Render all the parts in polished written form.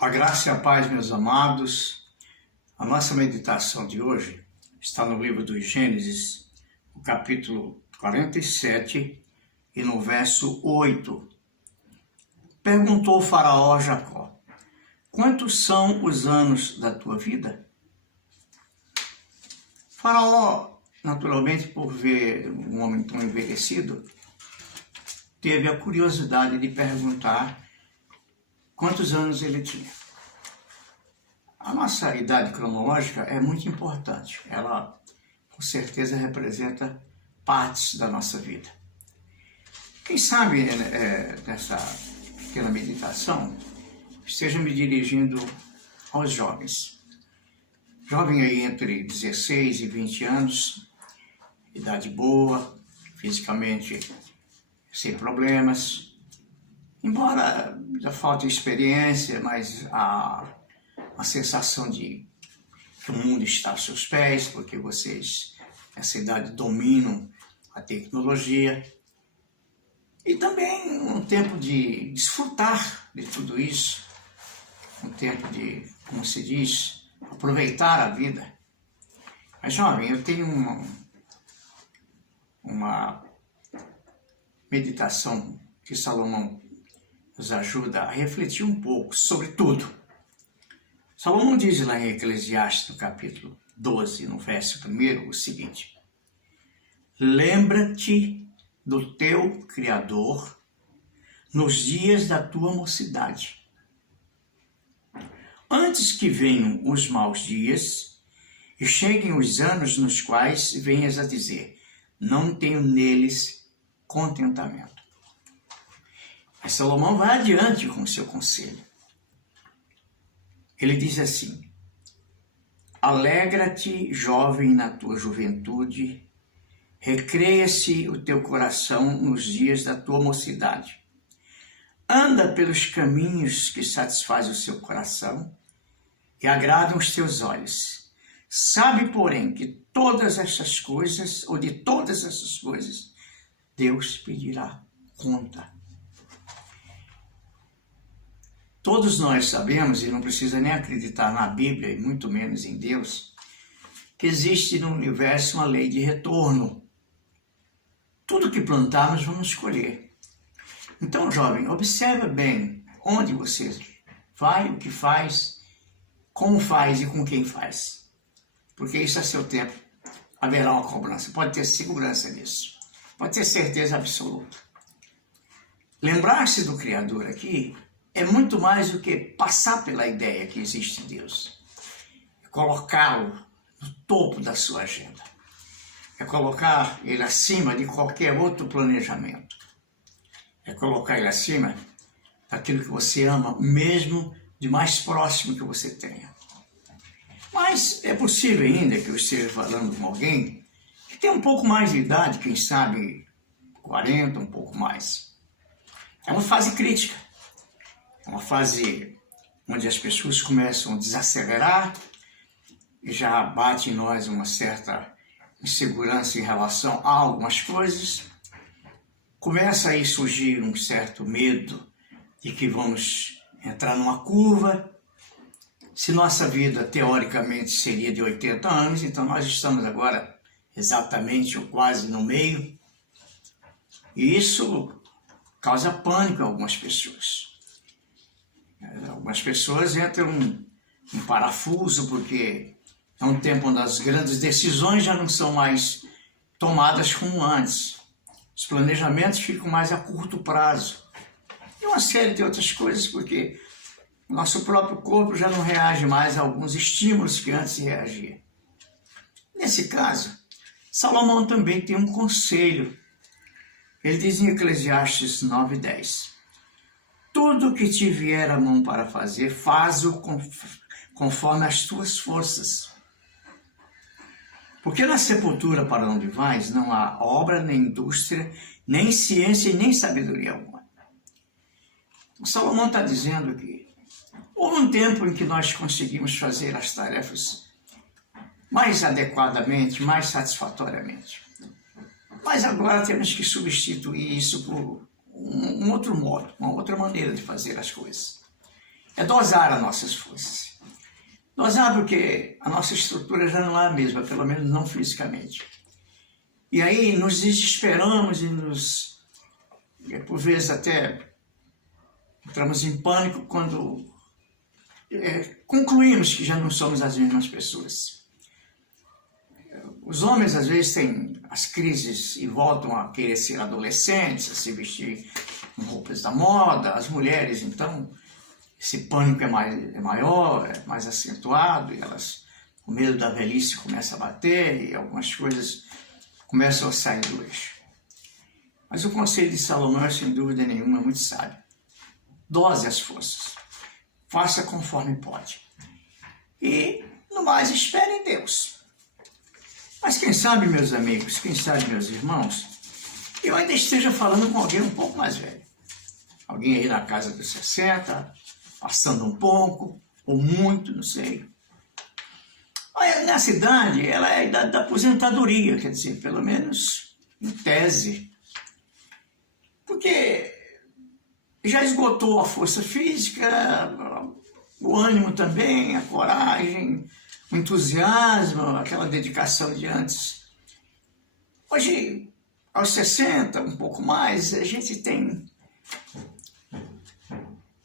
A graça e a paz, meus amados. A nossa meditação de hoje está no livro do Gênesis, no capítulo 47 e no verso 8. Perguntou o faraó a Jacó: quantos são os anos da tua vida? Faraó, naturalmente, por ver um homem tão envelhecido, teve a curiosidade de perguntar quantos anos ele tinha. A nossa idade cronológica é muito importante. Ela, com certeza, representa partes da nossa vida. Quem sabe, nessa pequena meditação, esteja me dirigindo aos jovens. Jovem aí entre 16 e 20 anos, idade boa, fisicamente sem problemas. Embora já falte experiência, mas a sensação de que o mundo está aos seus pés, porque vocês, nessa idade, dominam a tecnologia. E também um tempo de desfrutar de tudo isso, um tempo de, como se diz, aproveitar a vida. Mas, jovem, eu tenho uma meditação que Salomão nos ajuda a refletir um pouco sobre tudo. Salomão diz lá em Eclesiastes, no capítulo 12, no verso 1, o seguinte: lembra-te do teu Criador nos dias da tua mocidade, antes que venham os maus dias e cheguem os anos nos quais venhas a dizer: não tenho neles contentamento. Mas Salomão vai adiante com o seu conselho. Ele diz assim: alegra-te, jovem, na tua juventude, recreia-se o teu coração nos dias da tua mocidade. Anda pelos caminhos que satisfazem o seu coração e agradam os teus olhos. Sabe, porém, que todas essas coisas, ou de todas essas coisas, Deus pedirá conta. Todos nós sabemos, e não precisa nem acreditar na Bíblia, e muito menos em Deus, que existe no universo uma lei de retorno. Tudo que plantarmos vamos colher. Então, jovem, observa bem onde você vai, o que faz, como faz e com quem faz. Porque isso é seu tempo. Haverá uma cobrança. Pode ter segurança nisso. Pode ter certeza absoluta. Lembrar-se do Criador aqui é muito mais do que passar pela ideia que existe Deus. É colocá-lo no topo da sua agenda. É colocar ele acima de qualquer outro planejamento. É colocar ele acima daquilo que você ama, mesmo de mais próximo que você tenha. Mas é possível ainda que eu esteja falando com alguém que tem um pouco mais de idade, quem sabe 40, um pouco mais. É uma fase crítica. É uma fase onde as pessoas começam a desacelerar e já bate em nós uma certa insegurança em relação a algumas coisas. Começa aí a surgir um certo medo de que vamos entrar numa curva. Se nossa vida, teoricamente, seria de 80 anos, então nós estamos agora exatamente ou quase no meio. E isso causa pânico a algumas pessoas. Algumas pessoas entram em parafuso porque é um tempo onde as grandes decisões já não são mais tomadas como antes. Os planejamentos ficam mais a curto prazo. E uma série de outras coisas, porque o nosso próprio corpo já não reage mais a alguns estímulos que antes reagia. Nesse caso, Salomão também tem um conselho. Ele diz em Eclesiastes 9:10: tudo que te vier a mão para fazer, faz-o conforme as tuas forças. Porque na sepultura para onde vais não há obra, nem indústria, nem ciência e nem sabedoria alguma. O Salomão está dizendo que houve um tempo em que nós conseguimos fazer as tarefas mais adequadamente, mais satisfatoriamente. Mas agora temos que substituir isso por um outro modo, uma outra maneira de fazer as coisas. é dosar as nossas forças. Dosar porque a nossa estrutura já não é a mesma, pelo menos não fisicamente. E aí nos desesperamos e por vezes até entramos em pânico quando concluímos que já não somos as mesmas pessoas. Os homens às vezes têm as crises e voltam a querer ser adolescentes, a se vestir com roupas da moda. As mulheres, então, esse pânico é maior, é mais acentuado, e elas, o medo da velhice começa a bater e algumas coisas começam a sair do eixo. Mas o conselho de Salomão é, sem dúvida nenhuma, muito sábio. Dose as forças. Faça conforme pode. E, no mais, espere em Deus. Mas quem sabe, meus amigos, quem sabe, meus irmãos, eu ainda esteja falando com alguém um pouco mais velho. Alguém aí na casa dos 60, passando um pouco, ou muito, não sei. Nessa idade, ela é a idade da aposentadoria, quer dizer, pelo menos em tese. Porque já esgotou a força física, o ânimo também, a coragem, o entusiasmo, aquela dedicação de antes. Hoje, aos 60, um pouco mais, a gente tem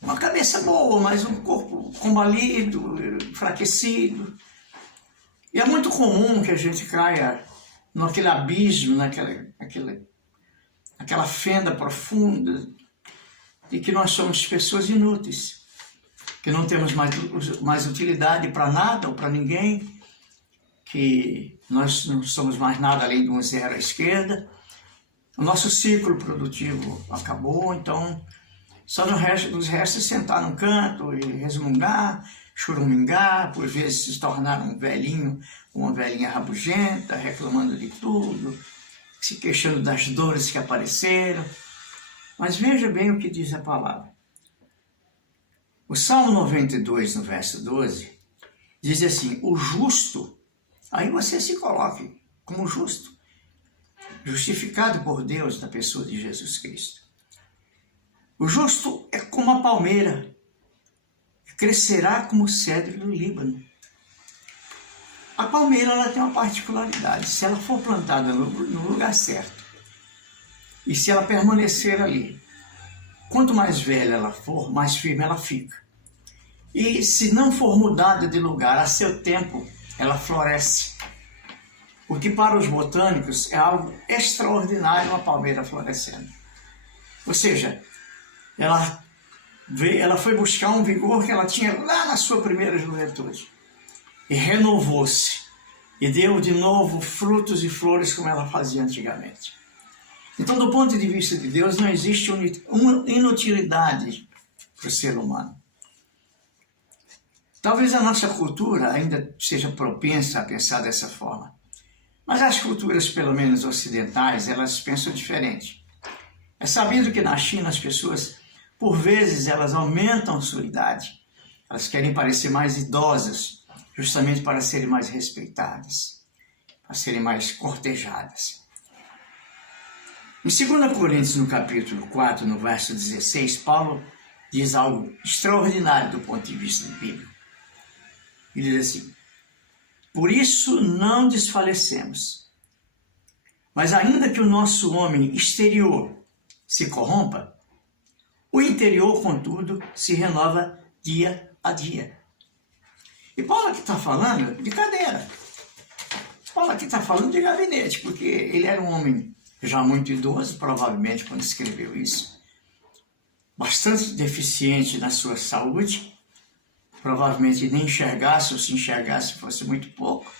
uma cabeça boa, mas um corpo combalido, enfraquecido. E é muito comum que a gente caia naquele abismo, naquela fenda profunda de que nós somos pessoas inúteis, que não temos mais utilidade para nada ou para ninguém, que nós não somos mais nada além de um zero à esquerda. O nosso ciclo produtivo acabou, então só nos resta sentar num canto e resmungar, choramingar, por vezes se tornar um velhinho, uma velhinha rabugenta, reclamando de tudo, se queixando das dores que apareceram. Mas veja bem o que diz a palavra. O Salmo 92, no verso 12, diz assim: o justo, aí você se coloque como justo, justificado por Deus na pessoa de Jesus Cristo. O justo é como a palmeira, crescerá como o cedro do Líbano. A palmeira ela tem uma particularidade: se ela for plantada no lugar certo, e se ela permanecer ali, quanto mais velha ela for, mais firme ela fica. E se não for mudada de lugar a seu tempo, ela floresce. O que para os botânicos é algo extraordinário, uma palmeira florescendo. Ou seja, ela foi buscar um vigor que ela tinha lá na sua primeira juventude. E renovou-se. E deu de novo frutos e flores como ela fazia antigamente. Então, do ponto de vista de Deus, não existe inutilidade para o ser humano. Talvez a nossa cultura ainda seja propensa a pensar dessa forma. Mas as culturas, pelo menos ocidentais, elas pensam diferente. É sabido que na China as pessoas, por vezes, elas aumentam sua idade. Elas querem parecer mais idosas, justamente para serem mais respeitadas, para serem mais cortejadas. Em 2 Coríntios, no capítulo 4, no verso 16, Paulo diz algo extraordinário do ponto de vista bíblico. Ele diz assim: por isso não desfalecemos, mas ainda que o nosso homem exterior se corrompa, o interior, contudo, se renova dia a dia. E Paulo aqui está falando de cadeira. Paulo aqui está falando de gabinete, porque ele era um homem já muito idoso, provavelmente, quando escreveu isso, bastante deficiente na sua saúde, provavelmente nem enxergasse, ou se enxergasse fosse muito pouco.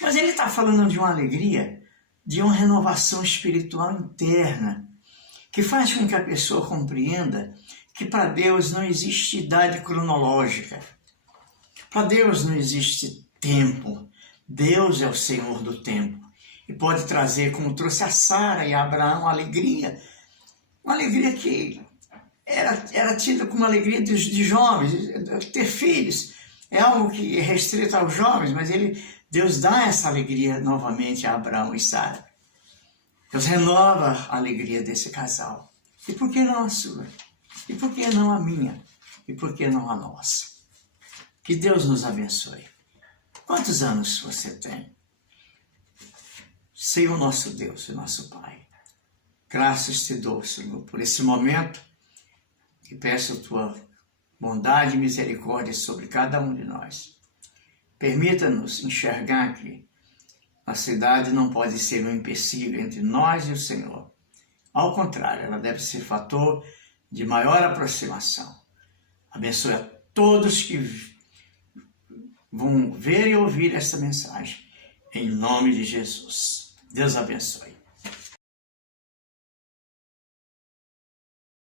Mas ele está falando de uma alegria, de uma renovação espiritual interna, que faz com que a pessoa compreenda que para Deus não existe idade cronológica. Para Deus não existe tempo. Deus é o Senhor do tempo. E pode trazer, como trouxe a Sara e a Abraão, uma alegria que era tida como uma alegria de jovens. Ter filhos é algo que é restrito aos jovens, mas Deus dá essa alegria novamente a Abraão e Sara. Deus renova a alegria desse casal. E por que não a sua? E por que não a minha? e por que não a nós? Que Deus nos abençoe. Quantos anos você tem? Senhor nosso Deus e nosso Pai, graças te dou, Senhor, por esse momento e peço a tua bondade e misericórdia sobre cada um de nós. Permita-nos enxergar que a cidade não pode ser um empecilho entre nós e o Senhor. Ao contrário, ela deve ser fator de maior aproximação. Abençoe a todos que vão ver e ouvir esta mensagem. Em nome de Jesus. Deus abençoe.